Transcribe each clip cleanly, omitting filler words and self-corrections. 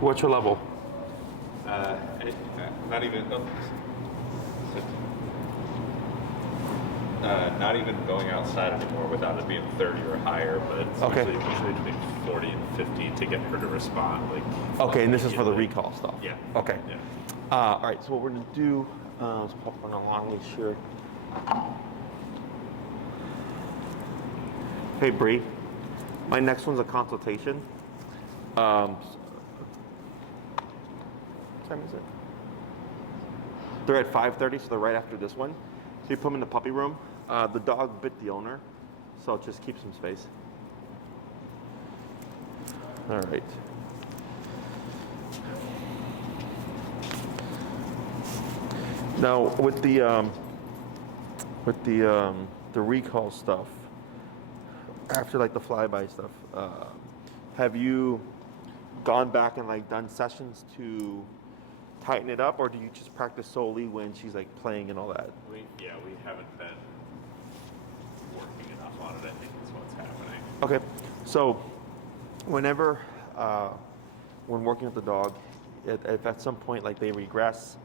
What's your level? Not even. Not even going outside anymore without it being 30 or higher, but it's usually between 40 and 50 to get her to respond. Okay, and this is for the recall stuff. Yeah. Okay. Yeah. All right. So what we're gonna do? Let's pop on a long leash here. Hey Bree, my next one's a consultation. What time is it? They're at 5:30, so they're right after this one. So you put them in the puppy room. The dog bit the owner, so just keep some space. All right. Now with the recall stuff, after like the flyby stuff, have you gone back and like done sessions to tighten it up, or do you just practice solely when she's like playing and all that? We haven't been working enough on it. I think is what's happening. Okay, so whenever when working with the dog, if at some point like they regress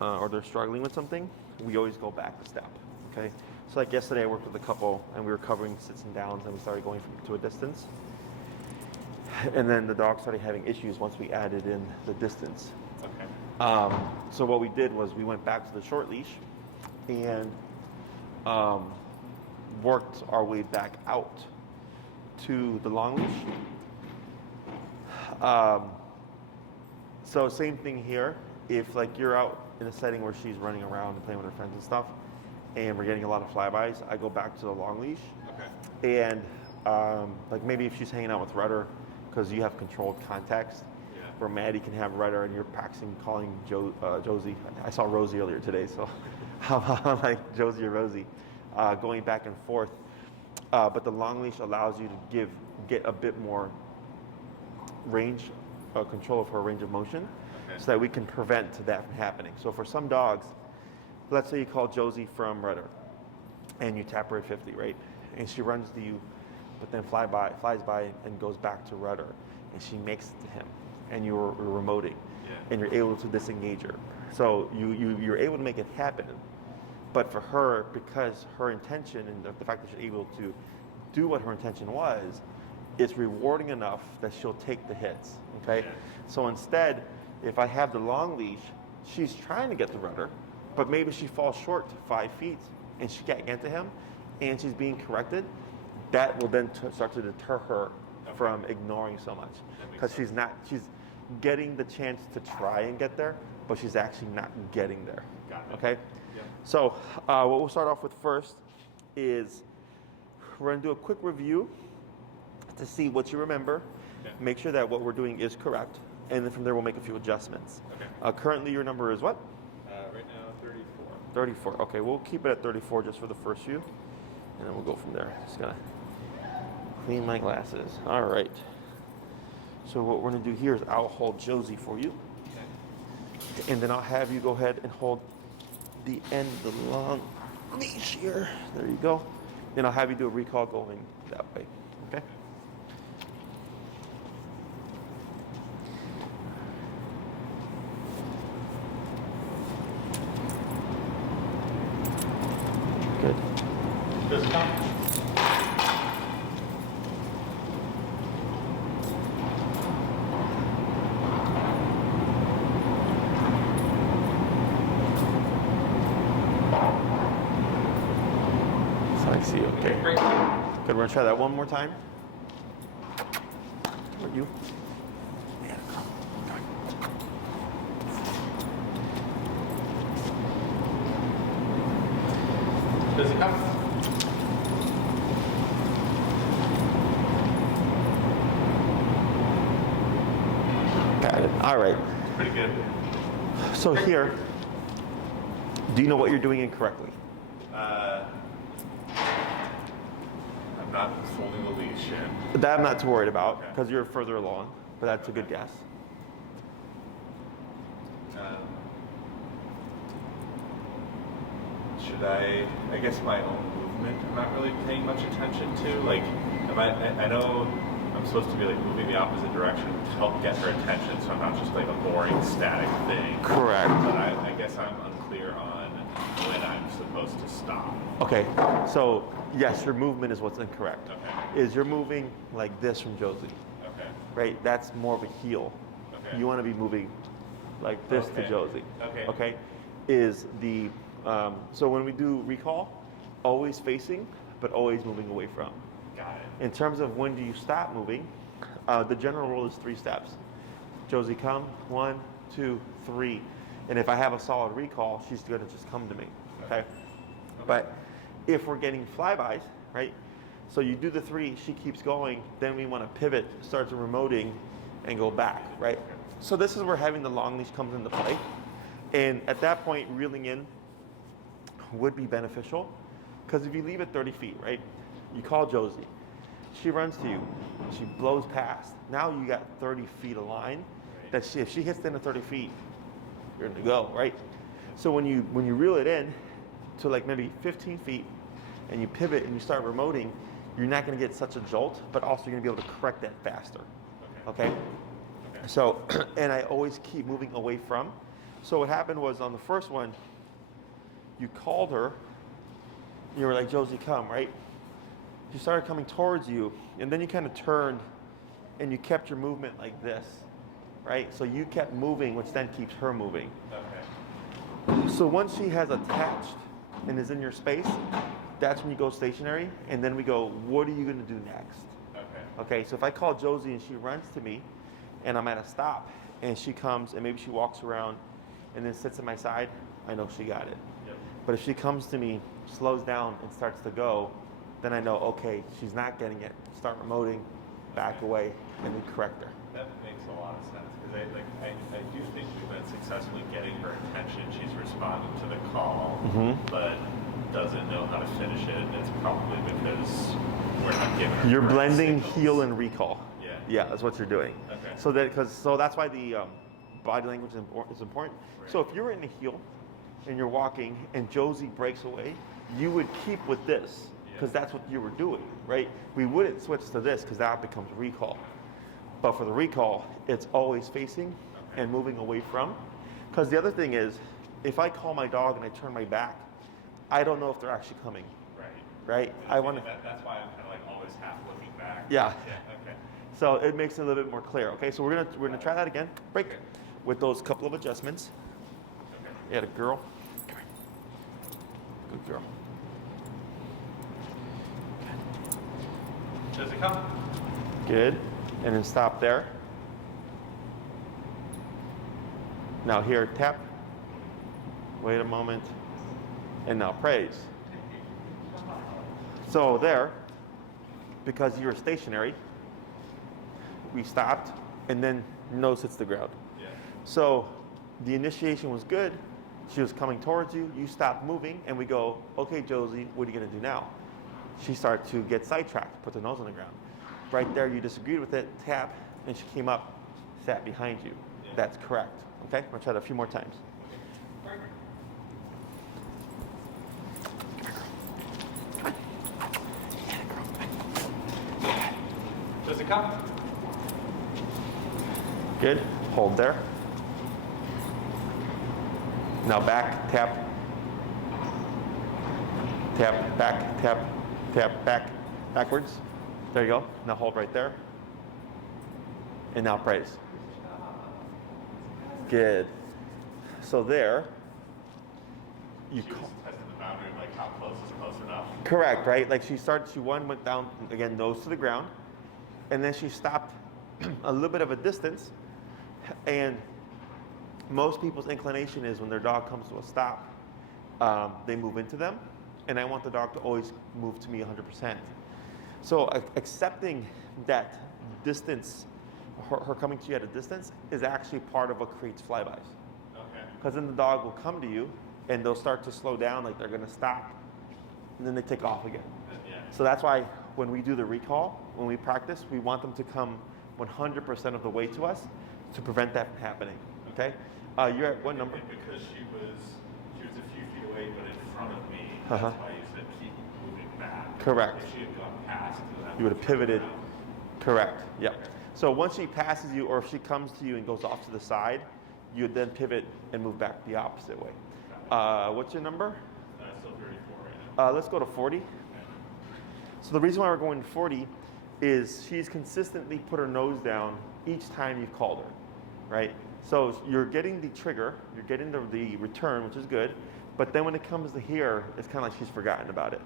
or they're struggling with something, we always go back a step. Okay, so like yesterday I worked with a couple and we were covering sits and downs and we started going to a distance, and then the dog started having issues once we added in the distance. Okay. So what we did was we went back to the short leash and worked our way back out to the long leash. So same thing here. If like you're out in a setting where she's running around and playing with her friends and stuff, and we're getting a lot of flybys, I go back to the long leash. Okay. And like maybe if she's hanging out with Rudder, because you have controlled context. Where Maddie can have Rudder and you're practicing calling Josie. I saw Rosie earlier today, so I'm like Josie or Rosie, going back and forth. But the long leash allows you to get a bit more range, control of her range of motion, so that we can prevent that from happening. So for some dogs, let's say you call Josie from Rudder, and you tap her at 50, right? And she runs to you, but then flies by and goes back to Rudder, and she makes it to him. And you're remoting, and you're able to disengage her. So you're able to make it happen. But for her, because her intention and the fact that she's able to do what her intention was, it's rewarding enough that she'll take the hits. Okay. Yeah. So instead, if I have the long leash, she's trying to get the Rudder, but maybe she falls short to 5 feet and she can't get to him, and she's being corrected. That will then start to deter her from ignoring so much, because she's getting the chance to try and get there, but she's actually not getting there. Got it. Okay. Yeah. So what we'll start off with first is we're going to do a quick review to see what you remember, make sure that what we're doing is correct, and then from there we'll make a few adjustments. Okay. Currently your number is what? Right now 34. 34. Okay, we'll keep it at 34 just for the first few, and then we'll go from there. Just gonna clean my glasses. All right. So what we're gonna do here is I'll hold Josie for you. Okay. And then I'll have you go ahead and hold the end of the long leash here. There you go. Then I'll have you do a recall going that way. Okay? Good. Does it count? Okay. Great. Good. We're gonna try that one more time. What you? Yeah. Does it come? Got it. All right. Pretty good. So here, do you know what you're doing incorrectly? I'm not holding the leash in. That I'm not too worried about, because you're further along, but that's a good guess. Should I guess my own movement I'm not really paying much attention to? Like, I know I'm supposed to be like moving the opposite direction to help get her attention, so I'm not just like a boring static thing. Correct. But I guess I'm unclear on when I'm supposed to stop. Okay, so yes, your movement is what's incorrect. Okay. Is you're moving like this from Josie, Okay. right? That's more of a heel. Okay. You want to be moving like this to Okay. Josie. Okay. Okay. Is the so when we do recall, always facing, but always moving away from. Got it. In terms of when do you stop moving, the general rule is 3 steps. Josie, come, 1, 2, 3. And if I have a solid recall, she's going to just come to me. Okay. But if we're getting flybys, right? So you do the 3, she keeps going, then we want to pivot, start to remoting, and go back, right? So this is where having the long leash comes into play. And at that point, reeling in would be beneficial, because if you leave it 30 feet, right? You call Josie, she runs to you, she blows past. Now you got 30 feet of line that if she hits the end of 30 feet, you're gonna go, right? So when you reel it in to like maybe 15 feet and you pivot and you start remoting, you're not gonna get such a jolt, but also you're gonna be able to correct that faster, okay? So, and I always keep moving away from. So what happened was on the first one, you called her, you were like, Josie, come, right? She started coming towards you, and then you kind of turned and you kept your movement like this, right? So you kept moving, which then keeps her moving. Okay. So once she has attached and is in your space, that's when you go stationary, and then we go, what are you gonna do next? Okay. Okay, so if I call Josie and she runs to me, and I'm at a stop, and she comes, and maybe she walks around and then sits at my side, I know she got it. Yep. But if she comes to me, slows down, and starts to go, then I know, okay, she's not getting it. Start remoting, back away, and then correct her. That makes a lot of sense, because I do think we've been successfully getting her attention. She's responding to the call, but doesn't know how to finish it. And it's probably because we're not giving her. You're correct blending signals. heel and recall. Yeah. Yeah, that's what you're doing. Okay. So that's why the body language is important. Right. So if you're in a heel and you're walking and Josie breaks away, you would keep with this, because that's what you were doing, right? We wouldn't switch to this because that becomes recall. But for the recall, it's always facing and moving away from. Because the other thing is, if I call my dog and I turn my back, I don't know if they're actually coming, right? I want to. That's why I'm kind of like always half looking back. Yeah. Okay. So it makes it a little bit more clear. Okay, so we're gonna try that again. Break with those couple of adjustments. Okay. Yeah, the girl. Come here. Good girl. Does it come? Good. And then stop there. Now here, tap. Wait a moment. And now praise. So there, because you're stationary, we stopped, and then nose hits the ground. Yeah. So the initiation was good. She was coming towards you. You stopped moving, and we go, okay, Josie, what are you going to do now? She started to get sidetracked, put the nose on the ground. Right there, you disagreed with it, tap, and she came up, sat behind you. Yeah. That's correct. Okay, I'm going to try that a few more times. Does it come? Good. Hold there. Now back, tap. Tap, back, tap, tap, back, backwards. There you go. Now hold right there. And now praise. Good. So there, you She was testing the boundary of like how close is close enough. correct, right? Like she went down, again, nose to the ground, and then she stopped a little bit of a distance, and most people's inclination is when their dog comes to a stop, they move into them, and I want the dog to always move to me 100%. So accepting that distance, her coming to you at a distance, is actually part of what creates flybys. Okay. Because then the dog will come to you, and they'll start to slow down, like they're gonna stop, and then they take off again. Yeah. So that's why when we do the recall, when we practice, we want them to come 100% of the way to us to prevent that from happening, okay? You're at what number? And because she was a few feet away, but in front of me, Uh-huh. that's why you said keep moving back. Correct. If she had gone past, You would have pivoted. Correct. Yep. So once she passes you, or if she comes to you and goes off to the side, you would then pivot and move back the opposite way. What's your number? Still 34 right now. Let's go to 40. Okay. So the reason why we're going to 40 is she's consistently put her nose down each time you've called her, right? So you're getting the trigger, you're getting the return, which is good, but then when it comes to here, it's kind of like she's forgotten about it.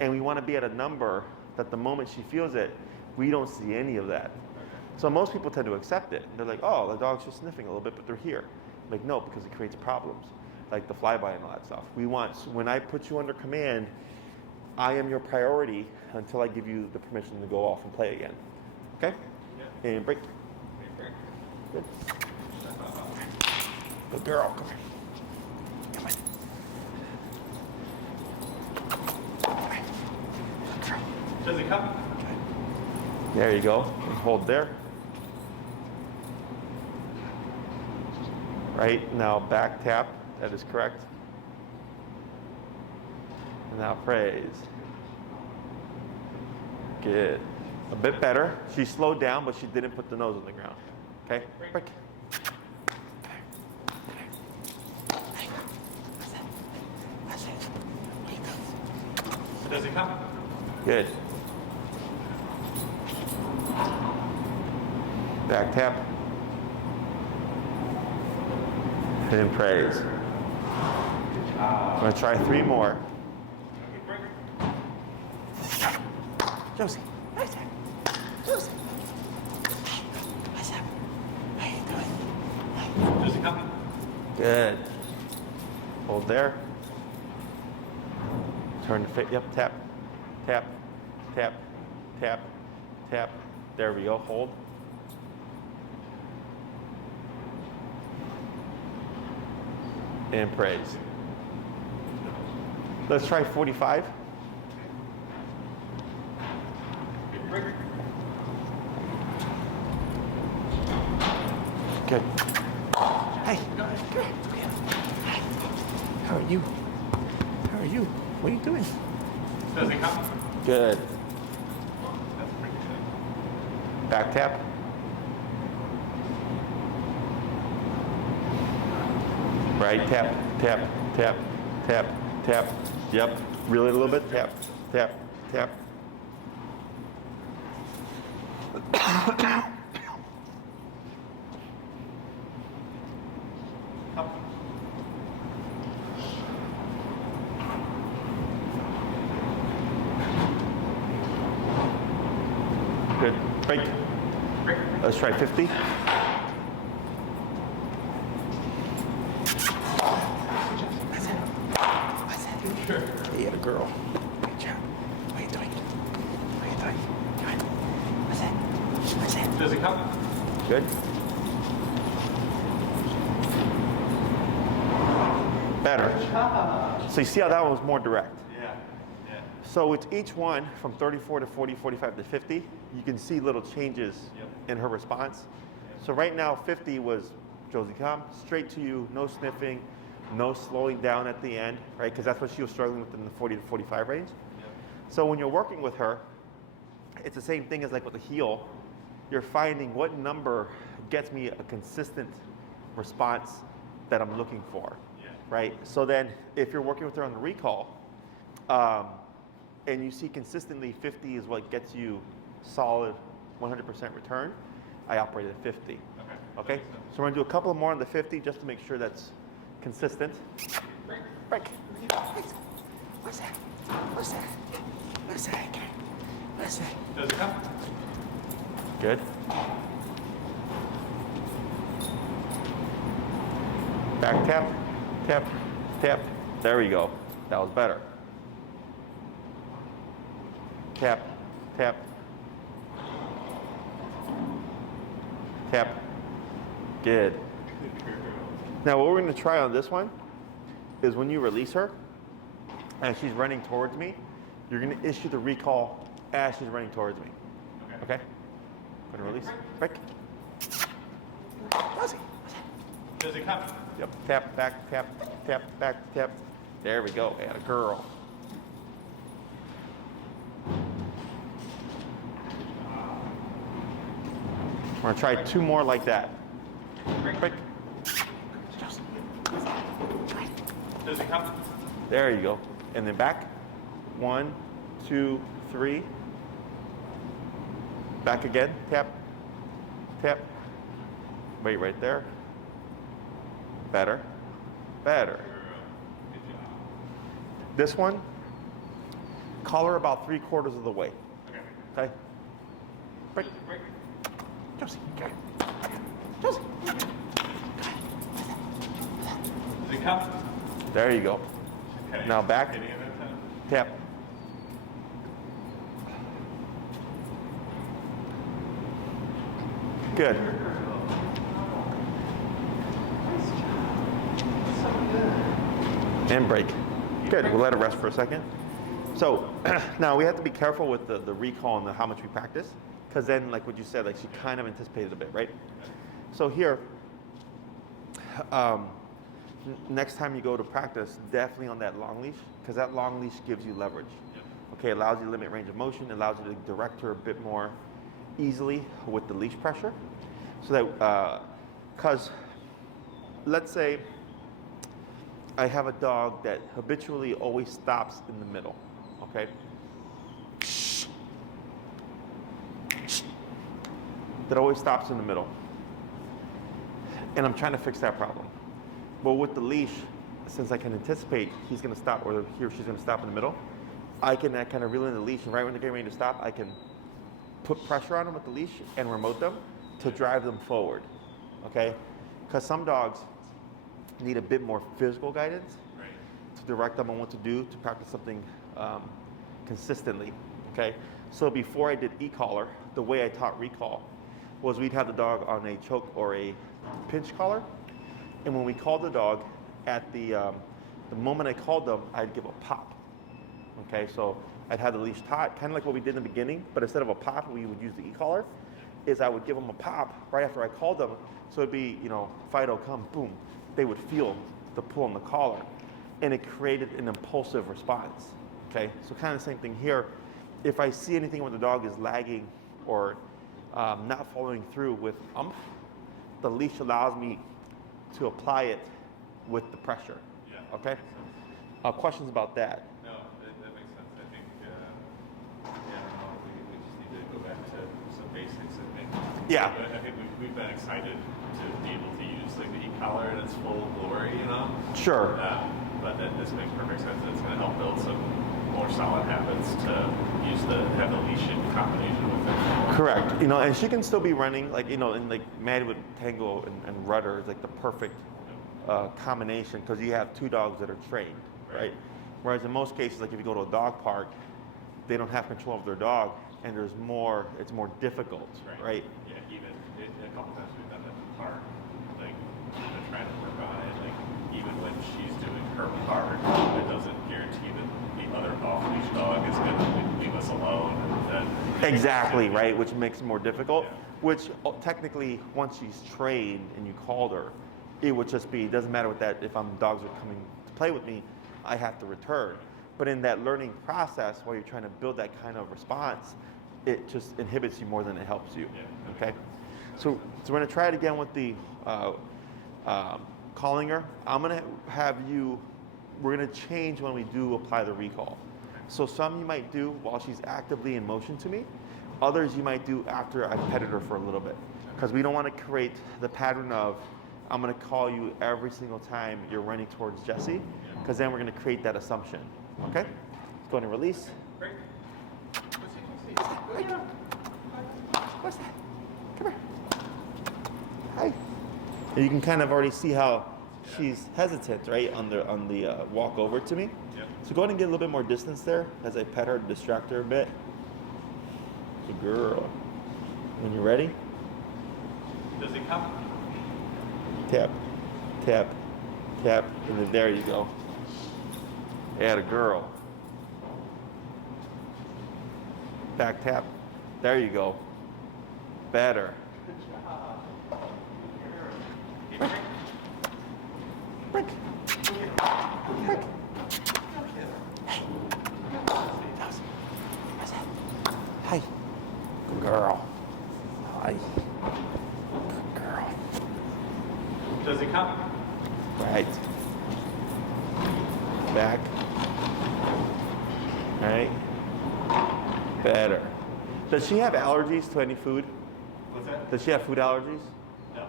And we want to be at a number that the moment she feels it, we don't see any of that. So most people tend to accept it. They're like, oh, the dog's just sniffing a little bit, but they're here. Like, no, because it creates problems, like the flyby and all that stuff. We want, when I put you under command, I am your priority until I give you the permission to go off and play again. Okay? Yeah. And break. Good. Good girl, come here. Come on. Josie, come. Okay. There you go. And hold there. Right, now back tap. That is correct. And now praise. Good. A bit better. She slowed down, but she didn't put the nose on the ground. Okay? Break. Does it come? Good. Back tap. And praise. I'm going to try 3 more. Josie. What's that? Josie. What's up? How you doing? Does it come? Good. Hold there. Turn the fit. Yep. Tap. Tap. Tap. Tap. Tap. There we go. Hold. And praise. Let's try 45. Good. Hey. Good. How are you? How are you? What are you doing? Does it come? Good. That's pretty good. Back tap. Right tap, tap, tap, tap, tap. Yep. Reel it a little bit. Tap, tap, tap. Good. Break. Let's try 50. Hey, a girl. Good job. What are you doing? What are you doing? Good. What's that? What's that? Does it come? Good. Better. So you see how that one was more direct? Yeah. Yeah. So with each one, from 34 to 40, 45 to 50, you can see little changes in her response. So right now, 50 was, Josie, come straight to you, no sniffing, no slowing down at the end, right? Because that's what she was struggling with in the 40 to 45 range. So when you're working with her, it's the same thing as like with the heel. You're finding what number gets me a consistent response that I'm looking for, right? So then if you're working with her on the recall, and you see consistently 50 is what gets you solid 100% return, I operate at 50. Okay? So we're gonna do a couple more on the 50 just to make sure that's consistent. Break. What's that? What's that? What's that? What's that? Does it come? Good. Back tap, tap, tap. There we go. That was better. Tap, tap, tap. Good. Now what we're going to try on this one is when you release her and she's running towards me, you're going to issue the recall as she's running towards me. Okay? Going to release. Break. Does it come? Yep. Tap, back, tap, tap, back, tap. There we go. And a girl. We're gonna try 2 more like that. Break. Does it come? There you go. And then back. 1, 2, 3. Back again. Tap. Tap. Wait right there. Better. Better. Good job. This one, collar about 3/4 of the way. Okay. Okay? Break. Break. Josie, okay. Josie. Does it come? There you go. Okay. Now back. Hitting it that time? Tap. Good. And break. Good. We'll let it rest for a second. So now we have to be careful with the recall and how much we practice, because then, like what you said, like she kind of anticipated a bit, right? So here, next time you go to practice, definitely on that long leash, because that long leash gives you leverage. Okay, allows you to limit range of motion, allows you to direct her a bit more easily with the leash pressure. So that, because let's say I have a dog that habitually always stops in the middle, okay? That always stops in the middle. And I'm trying to fix that problem. Well, with the leash, since I can anticipate he's gonna stop, or he or she's gonna stop in the middle, I can kind of reel in the leash, and right when they're getting ready to stop, I can put pressure on them with the leash and remote them to drive them forward, okay? Because some dogs need a bit more physical guidance to direct them on what to do to practice something consistently, okay? So before I did e-collar, the way I taught recall was we'd have the dog on a choke or a pinch collar, and when we called the dog, at the moment I called them, I'd give a pop, okay? So I'd have the leash taut, kind of like what we did in the beginning, but instead of a pop, we would use the e-collar, is I would give them a pop right after I called them, so it'd be, you know, Fido, come, boom. They would feel the pull on the collar, and it created an impulsive response, okay? So kind of the same thing here. If I see anything where the dog is lagging or not following through with umph, the leash allows me to apply it with the pressure, okay? Questions about that? No, that makes sense. I think, we just need to go back to some basics, I think. Yeah. But I think we've been excited to be able to use like the e-collar in its full glory, you know? Sure. But this makes perfect sense. It's going to help build some more solid habits to have the leash in combination with it. Correct. You know, and she can still be running, like, you know, and like Maddie with Tango and Rudder is like the perfect combination, because you have 2 dogs that are trained, right? Whereas in most cases, like if you go to a dog park, they don't have control of their dog, and it's more difficult, right? Yeah, even a couple times we've done that in the park, like they're trying to work on it, like even when she's doing her part, it doesn't guarantee that the other off-leash dog is going to leave us alone. Exactly, right, which makes it more difficult, which technically, once she's trained and you called her, it would just be, it doesn't matter what that, if dogs are coming to play with me, I have to return. But in that learning process, while you're trying to build that kind of response, it just inhibits you more than it helps you, okay? So we're gonna try it again with the calling her. I'm gonna have you, we're gonna change when we do apply the recall. So some you might do while she's actively in motion to me. Others you might do after I've petted her for a little bit. Because we don't want to create the pattern of, I'm going to call you every single time you're running towards Jessie, because then we're going to create that assumption. Okay? Let's go ahead and release. Great. What's that? Come here. Hi. And you can kind of already see how she's hesitant, right, on the walk over to me. Yep. So go ahead and get a little bit more distance there as I pet her to distract her a bit. Good girl. When you're ready, Does it come? tap, tap, tap, and then there you go. Add a girl. Back tap. There you go. Better. Brick. Brick. Hi. Good girl. Aye. Good girl. Josie, come. Right. Back. Right. Better. Does she have allergies to any food? What's that? Does she have food allergies? No.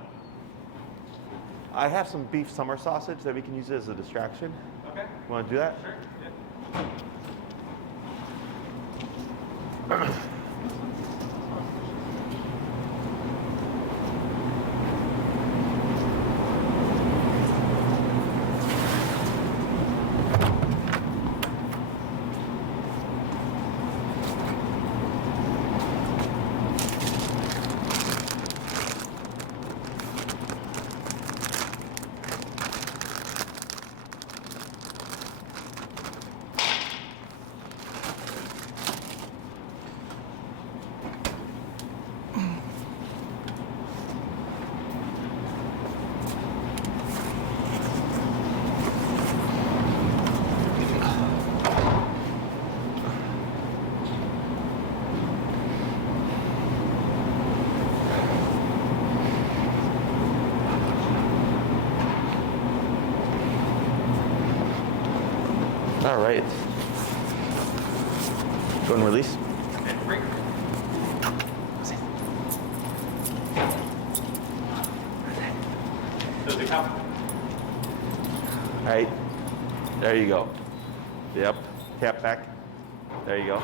I have some beef summer sausage that we can use as a distraction. Okay. Want to do that? Sure. Yeah. All right. Go and release. Okay, break. Does it come? All right. There you go. Yep. Tap back. There you go.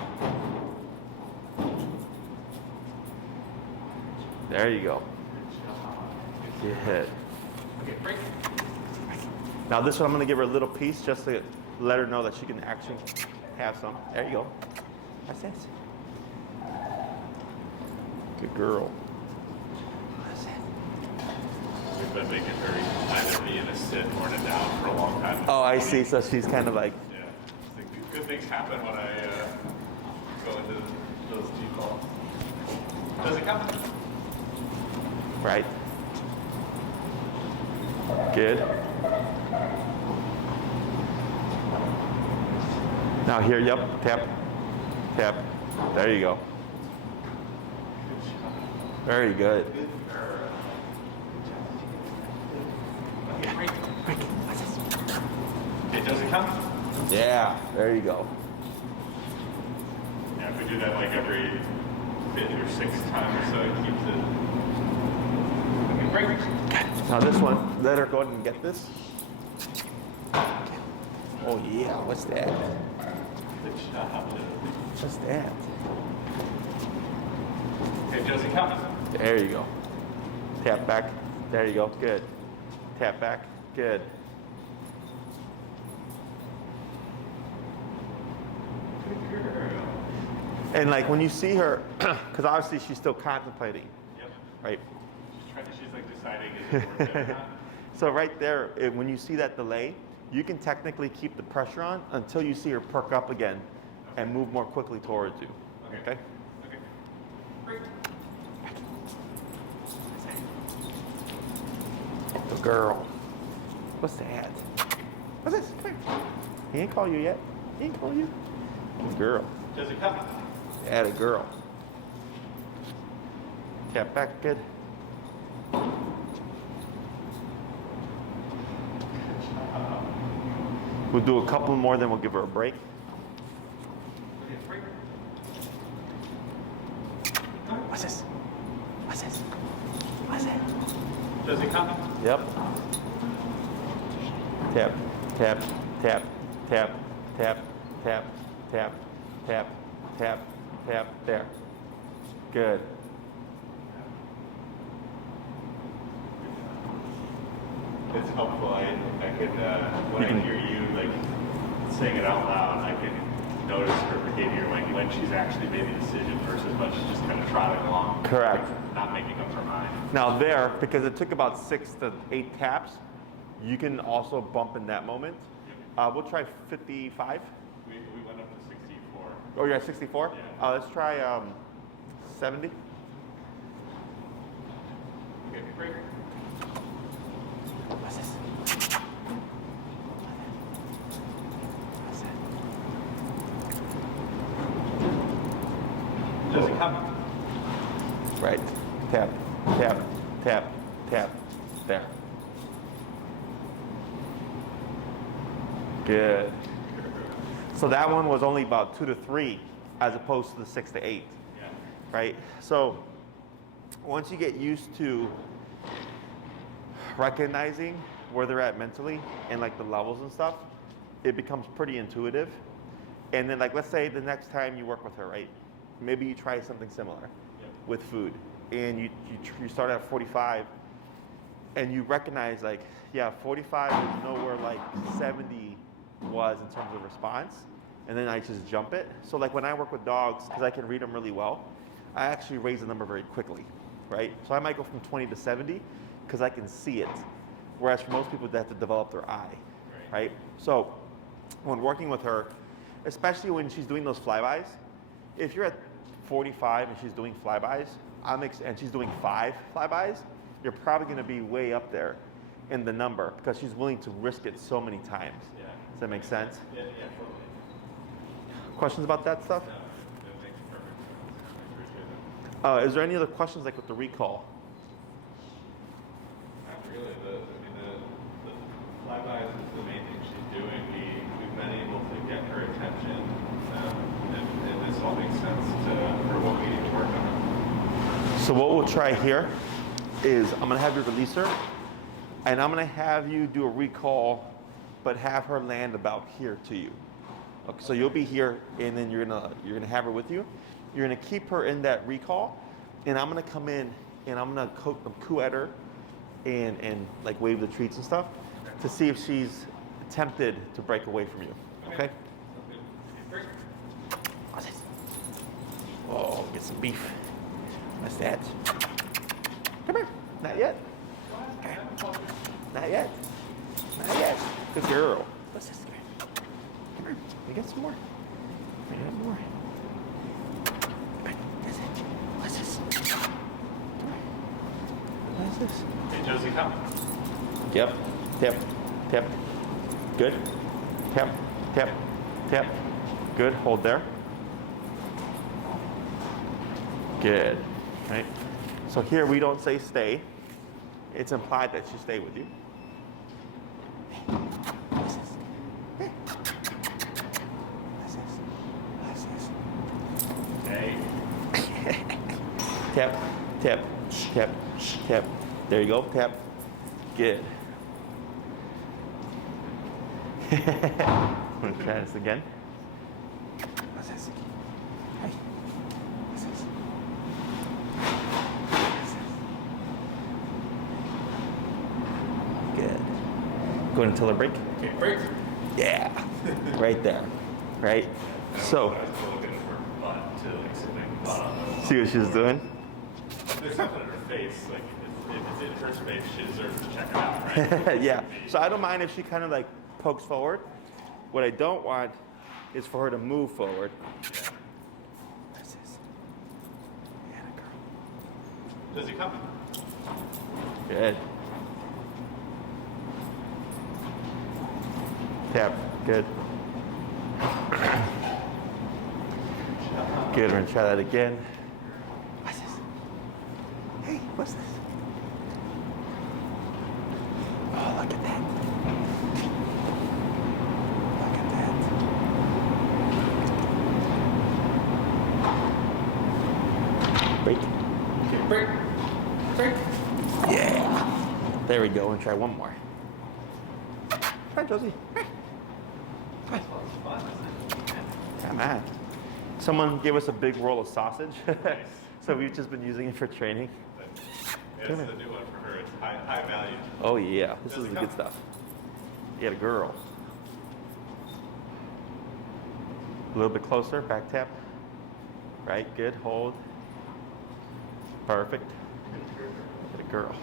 There you go. Good. Okay, break. Now this one I'm going to give her a little piece just to let her know that she can actually have some. There you go. That's it. Good girl. That's it. We've been making her either be in a sit or in a down for a long time. Oh, I see. So she's kind of like, Yeah. It's like, good things happen when I go into those defaults. Does it come? right. Good. Now here, yep, tap, tap. There you go. Very good. It doesn't come? Yeah, there you go. Yeah, if we do that like every 5th or 6th time or so, it keeps it. Okay, break. Now this one, let her go ahead and get this. Oh yeah, what's that? Good job. What's that? Okay, Josie, come. There you go. Tap back. There you go. Good. Tap back. Good. Good girl. And like when you see her, because obviously she's still contemplating, Yep. right? She's like deciding is it worth it or not. So right there, when you see that delay, you can technically keep the pressure on until you see her perk up again and move more quickly towards you. Okay? Okay. Break. The girl. What's that? What's this? Come here. He ain't call you yet. He ain't call you. Good girl. Josie, come. Add a girl. Tap back. Good. We'll do a couple more, then we'll give her a break. Okay, break. What's this? What's this? What's that? Josie, come. Yep. Tap, tap, tap, tap, tap, tap, tap, tap, tap, tap. There. Good. It's helpful. I can when I hear you like saying it out loud, I can notice her behavior when she's actually made a decision versus when she's just kind of trotting along. Correct. Not making up her mind. Now there, because it took about 6 to 8 taps, you can also bump in that moment. We'll try 55. We went up to 64. Oh, you're at 64? Yeah. Let's try 70. Okay, break. What's this? Josie, come. Right. tap, tap, tap, tap. There. Good. So that one was only about 2 to 3 as opposed to the 6 to 8. Yeah. Right? So once you get used to recognizing where they're at mentally and like the levels and stuff, it becomes pretty intuitive. And then like, let's say the next time you work with her, right? Maybe you try something similar with food and you start at 45 and you recognize like, yeah, 45 is nowhere like 70 was in terms of response. And then I just jump it. So like when I work with dogs, because I can read them really well, I actually raise the number very quickly, right? So I might go from 20 to 70 because I can see it. Whereas for most people, they have to develop their eye, right? So when working with her, especially when she's doing those flybys, if you're at 45 and she's doing flybys, and she's doing 5 flybys, you're probably going to be way up there in the number because she's willing to risk it so many times. Yeah. Does that make sense? Yeah, totally. Questions about that stuff? No, that makes perfect sense. I appreciate that. Is there any other questions like with the recall? Not really. The flybys is the main thing she's doing. We've been able to get her attention, and this all makes sense for what we need to work on. So what we'll try here is I'm gonna have you release her, and I'm gonna have you do a recall, but have her land about here to you. Okay, so you'll be here, and then you're gonna have her with you. You're gonna keep her in that recall, and I'm gonna come in and I'm gonna coo at her, and like wave the treats and stuff, to see if she's tempted to break away from you. Okay? What's this? Oh, get some beef. What's that? Come here. Not yet. Okay. Not yet. Not yet. Good girl. What's this? Come here. Come here. We got some more. We got more. Come here. What's this? What's this? What is this? Hey, Josie, come. Yep. Tap. Tap. Good. Tap. Tap. Tap. Good. Hold there. Good. Right. So here we don't say stay. It's implied that she stay with you. What's this? What's this? Hey. Tap, tap, tap, tap. There you go. Tap. Good. I'm gonna try this again. What's this? Hey. What's this? Good. Go ahead and tell her break. Okay, break. Yeah. Right there. Right? So, I was looking at her butt to like sit my butt on the see what she was doing? There's something in her face, like if it's in her space, she deserves to check it out, right? Yeah. So I don't mind if she kind of like pokes forward. What I don't want is for her to move forward. What's this? Yeah, girl. Does he come? Good. Tap. Good. Good. We're gonna try that again. What's this? Hey, what's this? Oh, look at that. Look at that. Break. Okay, break. Break. Yeah. There we go. And try one more. Try, Josie. Come on. Someone gave us a big roll of sausage. Nice. So we've just been using it for training. It's the new one for her. It's high value. Oh yeah, this is the good stuff. You got a girl. A little bit closer, back tap. Right, good, hold. Perfect. Get a girl.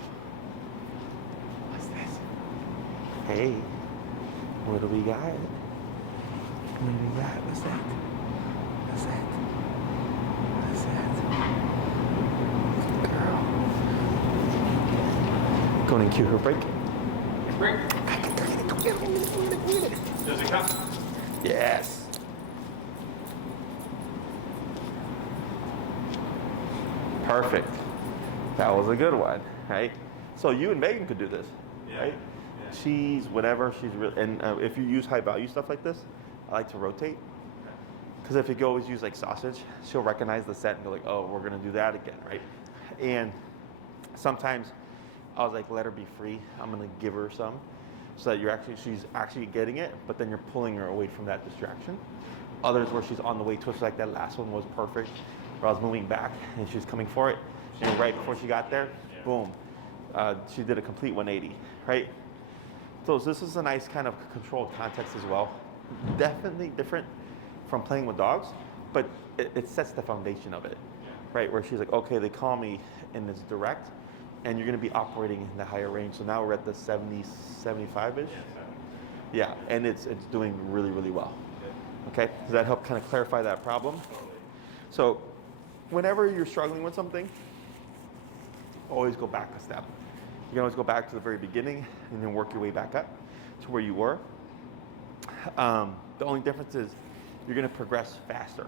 What's this? Hey, what do we got? What do we got? What's that? What's that? What's that? Girl. Go and cue her break. Break. Does it come? Yes. Perfect. That was a good one, right? So you and Megan could do this, Yeah. right? Yeah. She's whatever, she's really, and if you use high value stuff like this, I like to rotate. Because if you always use like sausage, she'll recognize the set and be like, oh, we're gonna do that again, right? And sometimes I was like, let her be free. I'm gonna give her some, so that she's actually getting it, but then you're pulling her away from that distraction. Others where she's on the way twist, like that last one was perfect, where I was moving back and she was coming for it, and right before she got there, boom, she did a complete 180, right? So this is a nice kind of controlled context as well. Definitely different from playing with dogs, but it sets the foundation of it, right? Where she's like, okay, they call me and it's direct, and you're gonna be operating in the higher range. So now we're at the 70, 75-ish. Yeah, and it's doing really, really well. Okay, does that help kind of clarify that problem? So whenever you're struggling with something, always go back a step. You can always go back to the very beginning and then work your way back up to where you were. The only difference is you're going to progress faster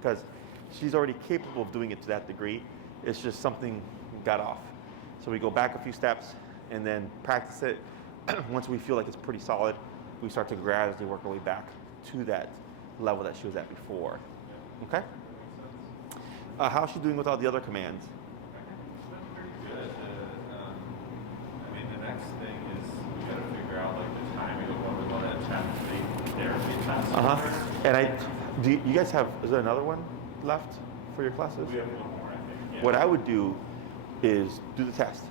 because she's already capable of doing it to that degree. It's just something got off. So we go back a few steps and then practice it. Once we feel like it's pretty solid, we start to gradually work our way back to that level that she was at before. Okay? How's she doing with all the other commands? Pretty good. I mean, the next thing is we got to figure out like the timing of when we want to attempt the therapy test. And you guys have, is there another one left for your classes? We have one more, I think. Yeah. What I would do is do the test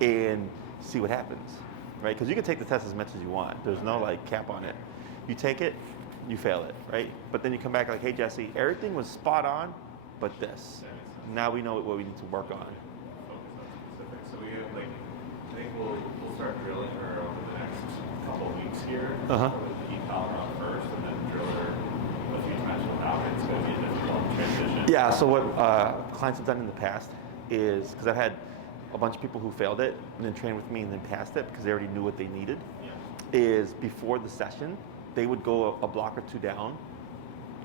and see what happens, right? Because you can take the test as much as you want. There's no like cap on it. You take it, you fail it, right? But then you come back like, hey Jesse, everything was spot on, but this. Now we know what we need to work on. Focus on specifics. So we have like, I think we'll start drilling her over the next couple of weeks here. With the collar on first, and then drill her a few times without it. It's going to be a difficult transition. Yeah. So what clients have done in the past is, because I've had a bunch of people who failed it and then trained with me and then passed it because they already knew what they needed, is before the session, they would go a block or two down,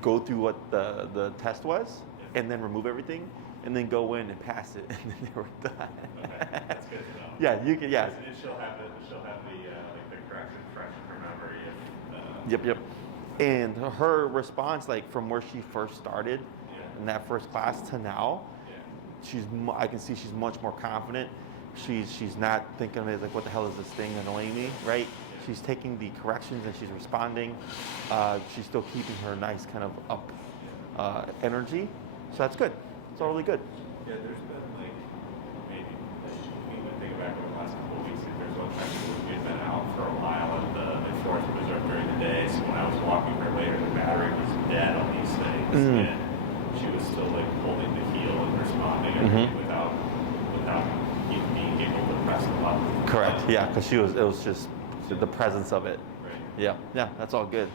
go through what the test was, and then remove everything, and then go in and pass it, and then they were done. Okay, that's good to know. Yeah, you can. Yeah. And she'll have the like the correction fresh in her memory. Yep. And her response, like from where she first started in that first class to now, I can see she's much more confident. She's not thinking of it like, what the hell is this thing annoying me, right? She's taking the corrections and she's responding. She's still keeping her nice kind of up energy. So that's good. It's all really good. Yeah, there's been like, maybe, even think back over the last couple of weeks, there's one time we had been out for a while and the force was up during the day. So when I was walking her later, the battery was dead on these things. And she was still like holding the heel and responding without even being able to press the button. Correct. Yeah, because it was just the presence of it. Right. Yeah, that's all good.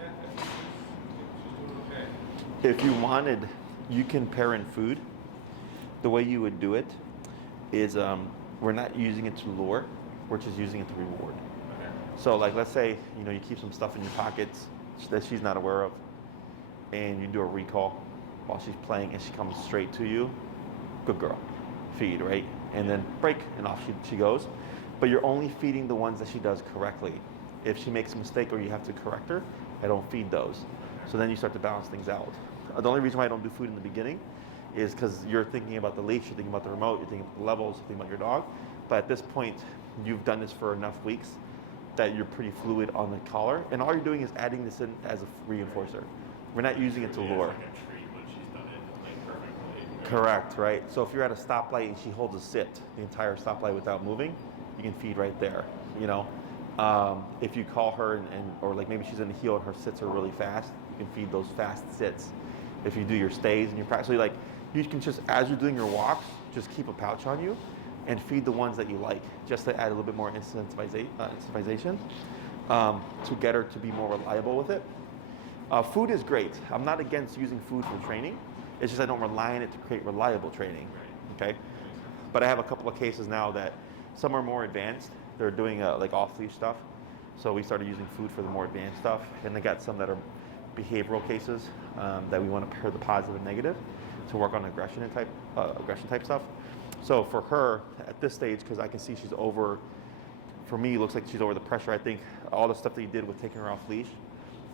Yeah, she's doing okay. If you wanted, you can pair in food. The way you would do it is we're not using it to lure, we're just using it to reward. Okay. So like, let's say, you keep some stuff in your pockets that she's not aware of, and you do a recall while she's playing and she comes straight to you, good girl, feed, right? And then break, and off she goes. But you're only feeding the ones that she does correctly. If she makes a mistake or you have to correct her, I don't feed those. So then you start to balance things out. The only reason why I don't do food in the beginning is because you're thinking about the leash, you're thinking about the remote, you're thinking about the levels, you're thinking about your dog. But at this point, you've done this for enough weeks that you're pretty fluid on the collar. And all you're doing is adding this in as a reinforcer. We're not using it to lure. It's like a treat when she's done it like perfectly. Correct, right? So if you're at a stoplight and she holds a sit the entire stoplight without moving, you can feed right there, If you call her or like maybe she's in the heel and her sits are really fast, you can feed those fast sits. If you do your stays and your practice, so you can just, as you're doing your walks, just keep a pouch on you and feed the ones that you like, just to add a little bit more incentivization to get her to be more reliable with it. Food is great. I'm not against using food for training. It's just I don't rely on it to create reliable training, okay? But I have a couple of cases now that some are more advanced. They're doing like off-leash stuff. So we started using food for the more advanced stuff. And they got some that are behavioral cases that we want to pair the positive and negative. to work on aggression type stuff. So for her at this stage, because I can see she's over, for me, it looks like she's over the pressure. I think all the stuff that you did with taking her off leash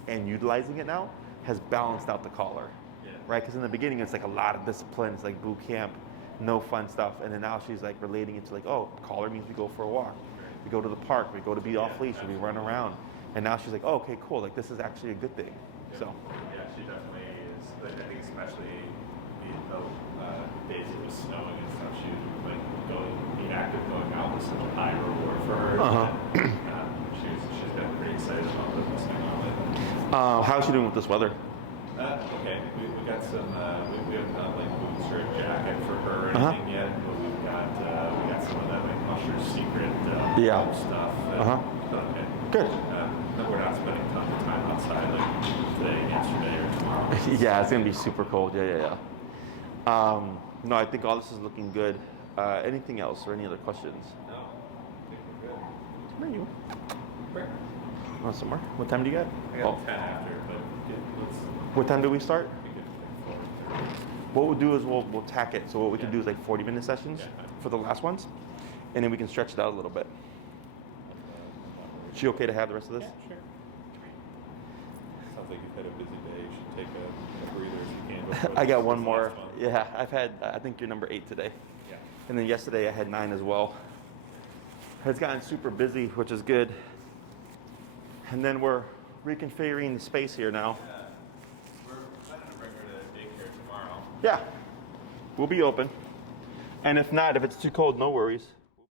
and utilizing it now has balanced out the collar, right? Because in the beginning, it's like a lot of discipline. It's like boot camp, no fun stuff. And then now she's like relating it to like, oh, collar means we go for a walk. We go to the park. We go to be off leash. We run around. And now she's like, oh, okay, cool. Like this is actually a good thing. So. Yeah, she definitely is. Like, I think especially the days it was snowing and stuff, she would like being active, going out was such a high reward for her. She's been pretty excited about listening on it. How's she doing with this weather? Okay, we got some. We haven't done like boots or a jacket for her or anything yet, but we got some of that like Usher's secret stuff. Okay. Good. But we're not spending tons of time outside like today, yesterday, or tomorrow. Yeah, it's gonna be super cold. Yeah. No, I think all this is looking good. Anything else or any other questions? No, I think we're good. Where are you? Where? Want somewhere? What time do you get? I got 10 after, but let's. What time do we start? We could What we'll do is we'll tack it. So what we can do is like 40-minute sessions for the last ones, and then we can stretch it out a little bit. She okay to have the rest of this? Yeah, sure. Sounds like you've had a busy day. You should take a breather if you can. before I got this one more. last one. Yeah, I've had, I think you're number 8 today. Yeah. And then yesterday I had 9 as well. It's gotten super busy, which is good. And then we're reconfiguring the space here now. Yeah. We're planning to bring her to daycare tomorrow. Yeah, we'll be open. And if not, if it's too cold, no worries.